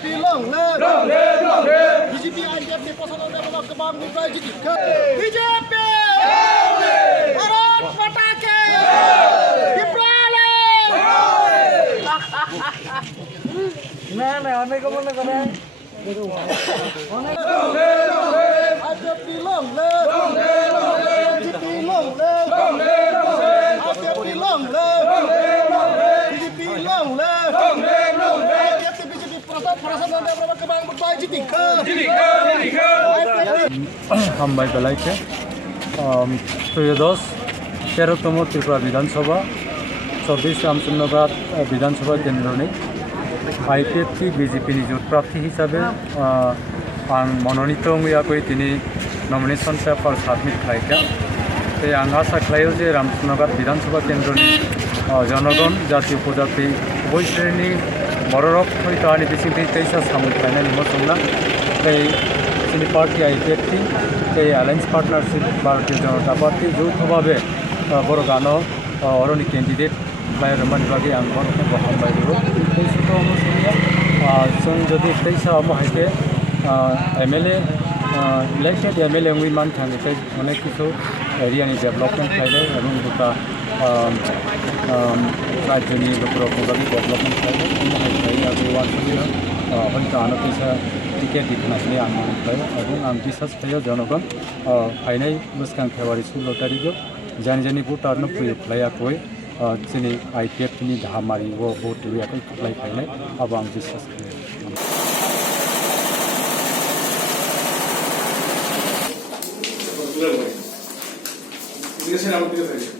IPFT long live BJP IPFT Prasanta Debbarma Khowai BJP Bharat Mata Ki না অনেক মনে করে IPFT long live BJP long live IPFT long live BJP long live IPFT BJP Prasanta Debbarma Khowai হামবাই বেলাইছে ত্রয়োদশ 13তম ত্রিপুরা বিধানসভা 24 রামচন্দ্রঘাট বিধানসভা কেন্দ্রনি IPFT বিজেপিनि জোট প্রার্থী হিসাবে आं मनोनीत मैयाखै दिनै नमिनेशन पेपार सबमिट खालामदों आं आसा खालामो जे रामचंद्रघाट विधानसभा केन्द्रनि जनगण जाति उपजाति उभय श्रेणी बर' रक हयतोनि बिसिंथि तैसा सामोल खालामनायनि मसंना जोंनि party IPFT alliance partnership Bharatiya Janata party যৌথভাবে बर' गानो अरनि कैंडिडेट बायरमान बागै आं बर'खौ हामबाय देबो এই ছোট অনুষ্ঠিয়া जों যদি तैसा महायके MLA इलेक्टेड MLA मान थांनिफ्राय अनेक किछु एरियानि डेभलपमेन्ट खालामनाय एबं गोटा राज्योनि लोकरखौबानि डेभलपमेन्ट खालामनाय आगु वानसुलिनो हयतो आनो फैसा टिकेट दिखानानै आं मोनबाय एबं आं बिसास खालामो जनगण फायनाय बोसोरां फेब्रुवारि 16 तारिखआव जानि भटारनो फैयो खालायाखै जोंनि IPFTनि धामारि भोट होयाखै खालायफायनाय अब आं बिसास खालामो Gracias.